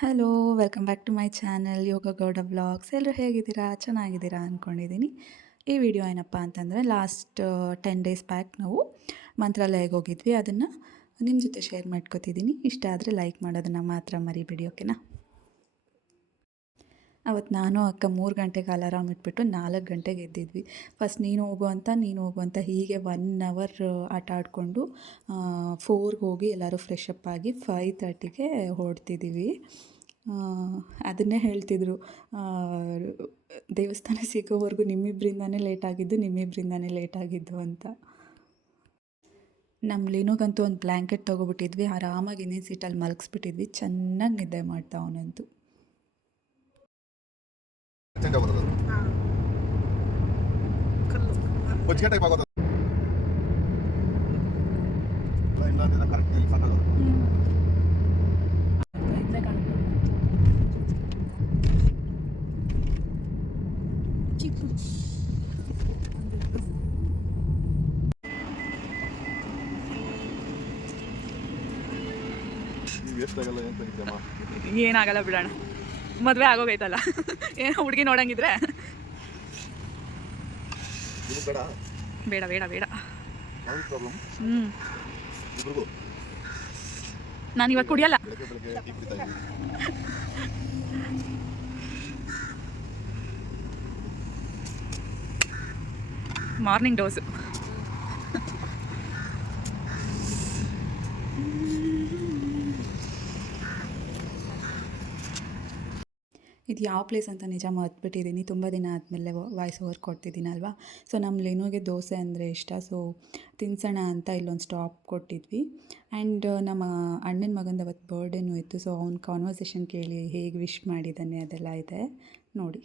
Hello, welcome back to my channel Yoga Gowda vlogs. ಎಲ್ಲರೂ ಹೇಗಿದ್ದೀರಾ? ಚೆನ್ನಾಗಿದ್ದೀರಾ ಅಂದ್ಕೊಂಡಿದ್ದೀನಿ. ಈ ವಿಡಿಯೋ ಏನಪ್ಪ ಅಂತಂದರೆ ಲಾಸ್ಟ್ 10 ಡೇಸ್ ಬ್ಯಾಕ್ ನಾವು ಮಂತ್ರಾಲಯಕ್ಕೆ ಹೋಗಿದ್ವಿ. ಅದನ್ನು ನಿಮ್ಮ ಜೊತೆ ಶೇರ್ ಮಾಡ್ಕೊತಿದ್ದೀನಿ. ಇಷ್ಟ ಆದರೆ ಲೈಕ್ ಮಾಡೋದನ್ನು ಮಾತ್ರ ಮರಿಬೇಡಿ, ಓಕೆನಾ? ಅವತ್ತು ನಾನು ಅಕ್ಕ 3 ಗಂಟೆಗೆ ಅಲಾರಾಮ್ ಇಟ್ಬಿಟ್ಟು 4 ಗಂಟೆಗೆ ಎದ್ದಿದ್ವಿ. ಫಸ್ಟ್ ನೀನು ಹೋಗು ಅಂತ ಹೀಗೆ 1 ಅವರ್ ಆಟ ಆಡಿಕೊಂಡು 4ಗೆ ಹೋಗಿ ಎಲ್ಲರೂ ಫ್ರೆಶ್ ಅಪ್ ಆಗಿ 5:30ಗೆ ಹೊರಡ್ತಿದ್ದೀವಿ. ಅದನ್ನೇ ಹೇಳ್ತಿದ್ರು, ದೇವಸ್ಥಾನ ಸಿಗೋವರೆಗೂ ನಿಮ್ಮಿಬ್ಬರಿಂದನೇ ಲೇಟ್ ಆಗಿದ್ದು ಅಂತ. ನಮ್ಮ ಲಿನುಗಂತೂ ಒಂದು ಬ್ಲ್ಯಾಂಕೆಟ್ ತೊಗೊಬಿಟ್ಟಿದ್ವಿ. ಆರಾಮಾಗಿ ಇನ್ನೇನು ಸೀಟಲ್ಲಿ ಮಲಗಿಸ್ಬಿಟ್ಟಿದ್ವಿ. ಚೆನ್ನಾಗಿ ನಿದ್ದೆ ಮಾಡ್ತಾ ಅವನಂತೂ. ಏನಾಗಲ್ಲ ಬಿಡೋಣ, ಮದುವೆ ಆಗೋಗೈತಲ್ಲ. ಏನೋ ಹುಡುಗಿ ನೋಡಂಗಿದ್ರೆ ಬೇಡ ಬೇಡ ಬೇಡ. ನಾನು ಇವಾಗ ಕುಡಿಯಲ್ಲ. Morning dose. ಇದು ಯಾವ ಪ್ಲೇಸ್ ಅಂತ ನಿಜ ಮರ್ತ್ಬಿಟ್ಟಿದ್ದೀನಿ. ತುಂಬ ದಿನ ಆದಮೇಲೆ ವಾಯ್ಸ್ ಓವರ್ ಕೊಡ್ತಿದ್ದೀನಲ್ವಾ. ಸೊ ನಮ್ಮ ಲಿನುಗೆ ದೋಸೆ ಅಂದರೆ ಇಷ್ಟ. ಸೊ ತಿನ್ಸೋಣ ಅಂತ ಇಲ್ಲೊಂದು ಸ್ಟಾಪ್ ಕೊಟ್ಟಿದ್ವಿ. ಆ್ಯಂಡ್ ನಮ್ಮ ಅಣ್ಣನ ಮಗಂದು ಅವತ್ತು ಬರ್ಡೇನೂ ಇತ್ತು. ಸೊ ಅವ್ನ ಕಾನ್ವರ್ಸೇಷನ್ ಕೇಳಿ ಹೇಗೆ ವಿಶ್ ಮಾಡಿದ್ದಾನೆ ಅದೆಲ್ಲ ಇದೆ ನೋಡಿ.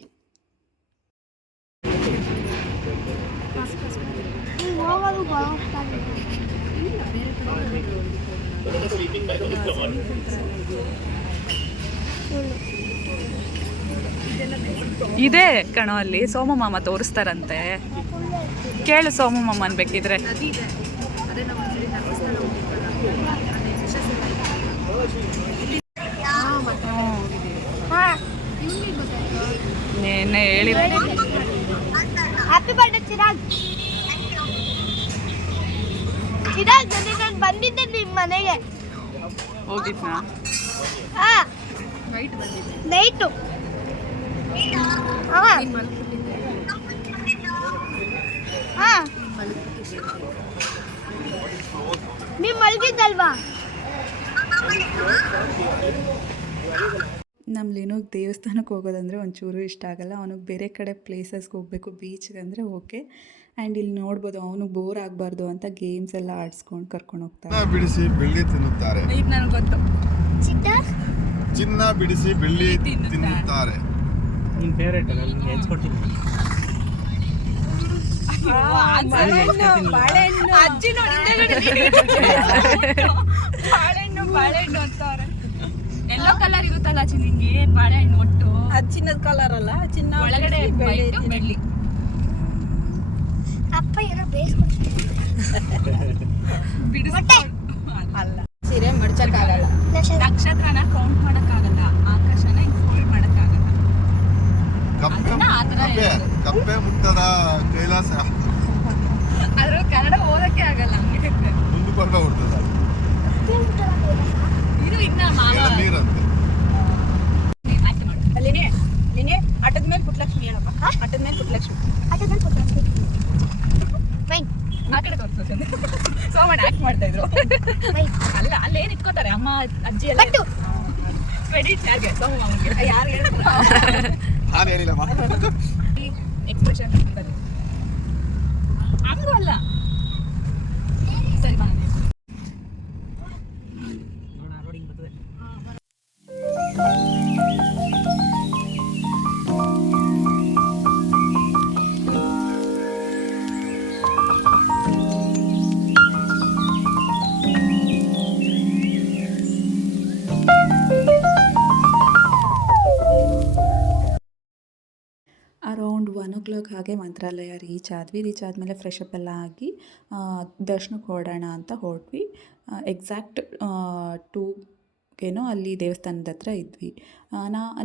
ಇದೆ ಕಣೋ, ಅಲ್ಲಿ ಸೋಮು ಮಾಮ ತೋರಿಸ್ತಾರಂತೆ. ಕೇಳು ಸೋಮು ಮಾಮ ಅನ್ಬೇಕಿದ್ರೆ. ನೆನ್ನೆ ಹೇಳಿ ಹ್ಯಾಪಿ ಬರ್ಡೇ ಚಿರಾಗ್. ಚಿರಾಗ್ ನಾನು ಬಂದಿದ್ದೆ ನಿಮ್ಮ ಮನೆಗೆ. ಹೋಗಿದ್ನಾ? ನೈಟು ನೀವು ಮಲಗಿದ್ದಲ್ವಾ? ನಮ್ಮ ಲಿನುಗೆ ದೇವಸ್ಥಾನಕ್ಕೆ ಹೋಗೋದಂದರೆ ಒಂಚೂರು ಇಷ್ಟ ಆಗಲ್ಲ. ಅವನಿಗೆ ಬೇರೆ ಕಡೆ ಪ್ಲೇಸಸ್ಗೆ ಹೋಗಬೇಕು, ಬೀಚ್ಗೆ ಅಂದರೆ ಓಕೆ. ಆ್ಯಂಡ್ ಇಲ್ಲಿ ನೋಡ್ಬೋದು ಅವನಿಗೆ ಬೋರ್ ಆಗಬಾರ್ದು ಅಂತ ಗೇಮ್ಸ್ ಎಲ್ಲ ಆಡಿಸ್ಕೊಂಡು ಕರ್ಕೊಂಡು ಹೋಗ್ತಾರೆ. ಬಿಡಿಸಿ ಬೆಳ್ಳಿ ತಿನ್ನುತ್ತಾರೆ. ಈಗ ನನಗೆ ಗೊತ್ತು. ಚಿನ್ನ ಬಿಡಿಸಿ ಬೆಳ್ಳಿ ತಿನ್ನುತ್ತಾರೆ. ನಿನ್ನ ಫೇವ್ರೇಟ್ ಅಲ್ಲ, ನಿಂಗೆ ಹೆಚ್ಕೊಡ್ತೀನಿ. ಬಾಳೆಹಣ್ಣು ಅಂತಾರೆ. ಎಲ್ಲೋ ಕಲರ್ ಇರುತ್ತಲ್ಲ ಚಿನ್ನಿಗೆ, ಬಾಳೆಹಣ್ಣು ಒಟ್ಟು ಚಿನ್ನದ ಕಲರ್ ಅಲ್ಲ, ಚಿನ್ನ ಒಳಗಡೆ ಬೆಳ್ಳಿ. ಅಪ್ಪ ಏನೋ ಬೇಯಿಸ್ಕೊಡ್ತೀನಿ ಅಲ್ಲ, ಸೀರೆ ಮಡ್ಚಕ್ಕಾಗಲ್ಲ. ನಕ್ಷತ್ರನ ಕೌಂಟ್ ಮಾಡಕ್ಕಾಗಲ್ಲ, ಆಕಾಶನ ಫೋಲ್ಡ್ ಮಾಡಕ್ಕಾಗಲ್ಲ. ಕಪ್ಪೆ ಮುಟ್ಟದ ಕೈಲಾಸ. ಅದ್ರ ಕನ್ನಡ ಓದಕ್ಕೆ ಆಗಲ್ಲ. ಮುಂದೆ ಬರ್ಡ ಹುಡ್ತದ ಇದು ಇನ್ನ ಮಾವ ನೀರಂತೆ. ನೀನೆ ಆಟದ ಮೇಲೆ ಪುಟ್ಟಲಕ್ಷ್ಮಿ ಹೇಳಪ್ಪ. ಆಟದ ಮೇಲೆ ಪುಟ್ಟಲಕ್ಷ್ಮಿ. ಆ ಕಡೆ ತೋರಿಸ್ತೀನಿ. ಸೋಮಣ್ಣ ಆಕ್ಟ್ ಮಾಡ್ತಾ ಇದ್ರು. ಅಲ್ಲ, ಅಲ್ಲೇನು ಇಟ್ಕೋತಾರೆ ಅಮ್ಮ ಅಜ್ಜಿ ಎಲ್ಲ. ಕ್ರೆಡಿಟ್ ಯಾರಿಗೆ? ಸೋಮ ಮಾವನಿಗೆ. ಯಾರು ಹೇಳಿದ್ರು? ನಾನು ಹೇಳಿಲ್ಲಮ್ಮ. ಎಕ್ಸ್ಪ್ರೆಷನ್ ಹಂಗೂ ಅಲ್ಲ. ಸರಿ ಬಾ. ಅರೌಂಡ್ 1 o'clock ಹಾಗೆ ಮಂತ್ರಾಲಯ ರೀಚ್ ಆದಮೇಲೆ ಫ್ರೆಶ್ ಅಪ್ ಎಲ್ಲ ಆಗಿ ದರ್ಶನಕ್ಕೆ ಹೊರಡೋಣ ಅಂತ ಹೊರಟ್ವಿ. ಎಕ್ಸಾಕ್ಟ್ 2 ಏನೋ ಅಲ್ಲಿ ದೇವಸ್ಥಾನದ ಹತ್ರ ಇದ್ವಿ.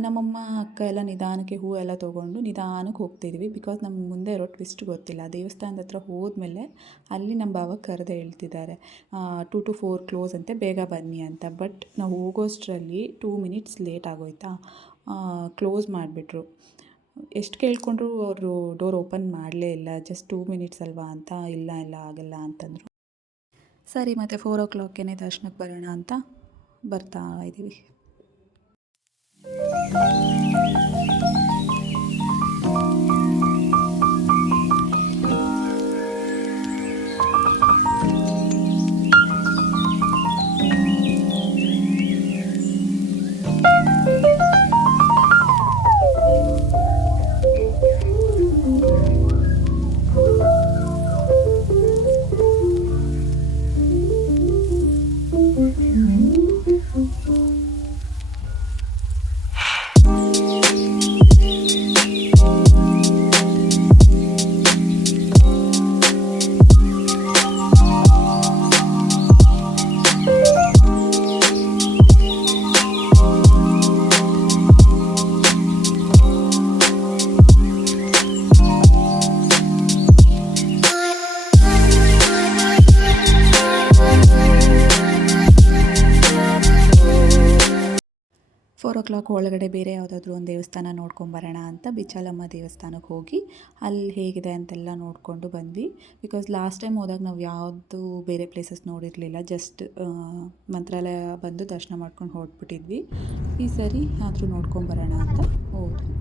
ನಮ್ಮಮ್ಮ ಅಕ್ಕ ಎಲ್ಲ ನಿಧಾನಕ್ಕೆ ಹೂವೆಲ್ಲ ತೊಗೊಂಡು ನಿಧಾನಕ್ಕೆ ಹೋಗ್ತಿದ್ವಿ. ಬಿಕಾಸ್ ನಮ್ಗೆ ಮುಂದೆ ಇರೋ ಟ್ವಿಸ್ಟ್ ಗೊತ್ತಿಲ್ಲ. ದೇವಸ್ಥಾನದ ಹತ್ರ ಹೋದ್ಮೇಲೆ ಅಲ್ಲಿ ನಮ್ಮ ಭಾವ ಕರೆದೇ ಹೇಳ್ತಿದ್ದಾರೆ 2 to 4 ಕ್ಲೋಸ್ ಅಂತೆ, ಬೇಗ ಬನ್ನಿ ಅಂತ. ಬಟ್ ನಾವು ಹೋಗೋಷ್ಟರಲ್ಲಿ 2 ಮಿನಿಟ್ಸ್ ಲೇಟ್ ಆಗೋಯ್ತಾ, ಕ್ಲೋಸ್ ಮಾಡಿಬಿಟ್ರು. ಎಷ್ಟು ಕೇಳ್ಕೊಂಡ್ರು ಅವರು ಡೋರ್ ಓಪನ್ ಮಾಡಲೇ ಇಲ್ಲ. ಜಸ್ಟ್ 2 ಮಿನಿಟ್ಸ್ ಅಲ್ವಾ ಅಂತ, ಇಲ್ಲ ಆಗಲ್ಲ ಅಂತಂದರು. ಸರಿ ಮತ್ತು 4 o'clockಗೆ ದರ್ಶನಕ್ಕೆ ಬರೋಣ ಅಂತ ಬರ್ತಾ ಇದ್ದೀವಿ. ಒಳಗಡೆ ಬೇರೆ ಯಾವುದಾದ್ರೂ ಒಂದು ದೇವಸ್ಥಾನ ನೋಡ್ಕೊಂಬರೋಣ ಅಂತ ಬಿಚ್ಚಾಲಮ್ಮ ದೇವಸ್ಥಾನಕ್ಕೆ ಹೋಗಿ ಅಲ್ಲಿ ಹೇಗಿದೆ ಅಂತೆಲ್ಲ ನೋಡಿಕೊಂಡು ಬಂದ್ವಿ. ಬಿಕಾಸ್ ಲಾಸ್ಟ್ ಟೈಮ್ ಹೋದಾಗ ನಾವು ಯಾವುದು ಬೇರೆ ಪ್ಲೇಸಸ್ ನೋಡಿರಲಿಲ್ಲ, ಜಸ್ಟ್ ಮಂತ್ರಾಲಯ ಬಂದು ದರ್ಶನ ಮಾಡ್ಕೊಂಡು ಹೊರಟ್ಬಿಟ್ಟಿದ್ವಿ. ಈ ಸರಿ ಆದರೂ ನೋಡ್ಕೊಂಬರೋಣ ಅಂತ ಹೋದ್ವಿ.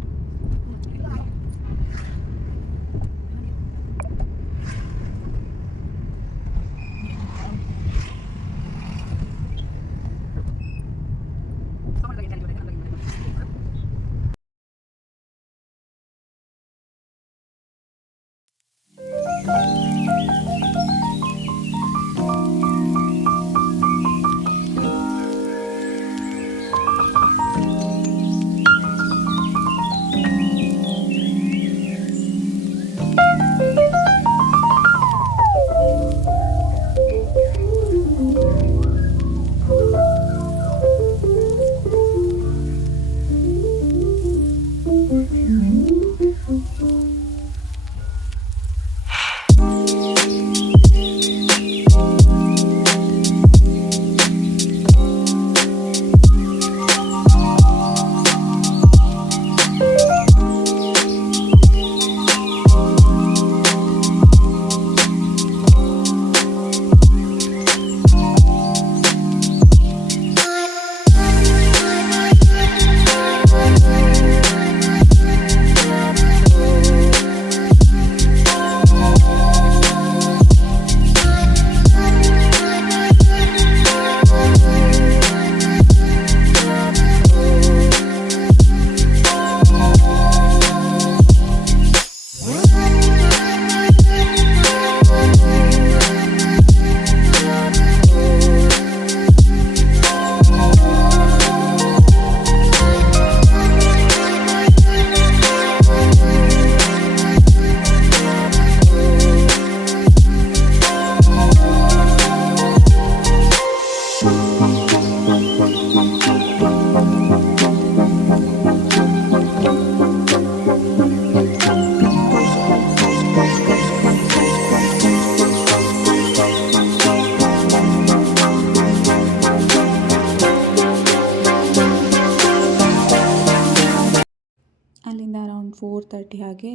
ಅಲ್ಲಿಂದ ಅರೌಂಡ್ 4:30 ಹಾಗೆ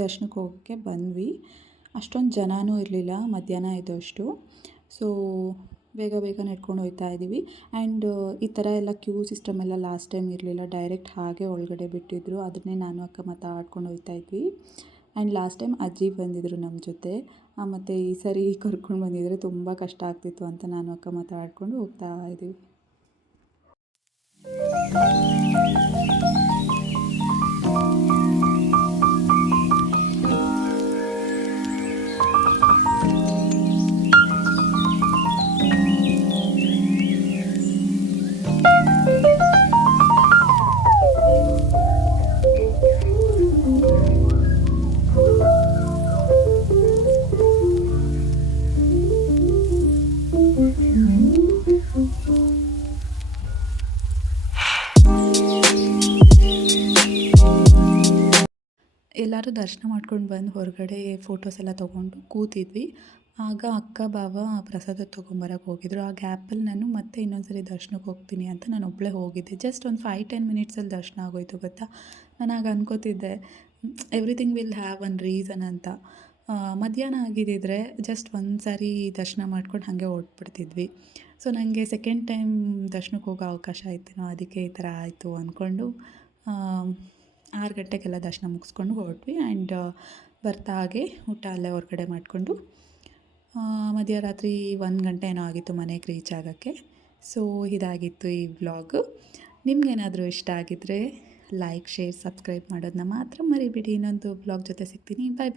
ದರ್ಶನಕ್ಕೆ ಹೋಗೋಕ್ಕೆ ಬಂದ್ವಿ. ಅಷ್ಟೊಂದು ಜನನೂ ಇರಲಿಲ್ಲ, ಮಧ್ಯಾಹ್ನ ಇದ್ದಷ್ಟು. ಸೊ ಬೇಗ ನಡ್ಕೊಂಡು ಹೋಗ್ತಾ ಇದ್ದೀವಿ. ಆ್ಯಂಡ್ ಈ ಥರ ಎಲ್ಲ ಕ್ಯೂ ಸಿಸ್ಟಮ್ ಎಲ್ಲ ಲಾಸ್ಟ್ ಟೈಮ್ ಇರಲಿಲ್ಲ, ಡೈರೆಕ್ಟ್ ಹಾಗೆ ಒಳಗಡೆ ಬಿಟ್ಟಿದ್ದರು. ಅದನ್ನೇ ನಾನು ಅಕ್ಕ ಮಾತಾಡ್ಕೊಂಡು ಹೋಗ್ತಾ ಇದ್ವಿ. ಆ್ಯಂಡ್ ಲಾಸ್ಟ್ ಟೈಮ್ ಅಜ್ಜಿ ಬಂದಿದ್ದರು ನಮ್ಮ ಜೊತೆ, ಮತ್ತು ಈ ಸರಿ ಕರ್ಕೊಂಡು ಬಂದಿದ್ದರೆ ತುಂಬ ಕಷ್ಟ ಆಗ್ತಿತ್ತು ಅಂತ ನಾನು ಅಕ್ಕ ಮಾತಾಡ್ಕೊಂಡು ಹೋಗ್ತಾ ಇದ್ದೀವಿ. ಎಲ್ಲರೂ ದರ್ಶನ ಮಾಡ್ಕೊಂಡು ಬಂದು ಹೊರಗಡೆ ಫೋಟೋಸ್ ಎಲ್ಲ ತೊಗೊಂಡು ಕೂತಿದ್ವಿ. ಆಗ ಅಕ್ಕ ಬಾವ ಪ್ರಸಾದ ತೊಗೊಂಬರಕ್ಕೆ ಹೋಗಿದ್ರು. ಆ ಗ್ಯಾಪಲ್ಲಿ ನಾನು ಮತ್ತೆ ಇನ್ನೊಂದ್ಸರಿ ದರ್ಶನಕ್ಕೆ ಹೋಗ್ತೀನಿ ಅಂತ ನಾನು ಒಬ್ಬಳೇ ಹೋಗಿದ್ದೆ. ಜಸ್ಟ್ ಒಂದು 5-10 ಮಿನಿಟ್ಸಲ್ಲಿ ದರ್ಶನ ಆಗೋಯ್ತು ಗೊತ್ತಾ. ನಾನು ಆಗ ಅನ್ಕೋತಿದ್ದೆ everything will have one reason ಅಂತ. ಮಧ್ಯಾಹ್ನ ಆಗಿದ್ದಿದ್ರೆ ಜಸ್ಟ್ ಒಂದು ಸಾರಿ ದರ್ಶನ ಮಾಡ್ಕೊಂಡು ಹಾಗೆ ಹೊರಟ್ಬಿಡ್ತಿದ್ವಿ. ಸೊ ನನಗೆ ಸೆಕೆಂಡ್ ಟೈಮ್ ದರ್ಶನಕ್ಕೆ ಹೋಗೋ ಅವಕಾಶ ಆಯ್ತೇನೋ, ಅದಕ್ಕೆ ಈ ಥರ ಆಯಿತು ಅಂದ್ಕೊಂಡು 6 ಗಂಟೆಗೆಲ್ಲ ದರ್ಶನ ಮುಗಿಸ್ಕೊಂಡು ಹೊರಟ್ವಿ. ಆ್ಯಂಡ್ ಬರ್ತಾ ಹಾಗೆ ಊಟ ಅಲ್ಲೇ ಹೊರಗಡೆ ಮಾಡಿಕೊಂಡು ಮಧ್ಯರಾತ್ರಿ 1 ಗಂಟೆ ಏನೋ ಆಗಿತ್ತು ಮನೆಗೆ ರೀಚ್ ಆಗೋಕ್ಕೆ. ಸೊ ಇದಾಗಿತ್ತು ಈ ವ್ಲಾಗು. ನಿಮ್ಗೇನಾದರೂ ಇಷ್ಟ ಆಗಿದ್ದರೆ ಲೈಕ್, ಶೇರ್, ಸಬ್ಸ್ಕ್ರೈಬ್ ಮಾಡೋದನ್ನ ಮಾತ್ರ ಮರಿಬೇಡಿ. ಇನ್ನೊಂದು ವ್ಲಾಗ್ ಜೊತೆ ಸಿಗ್ತೀನಿ. ಬಾಯ್.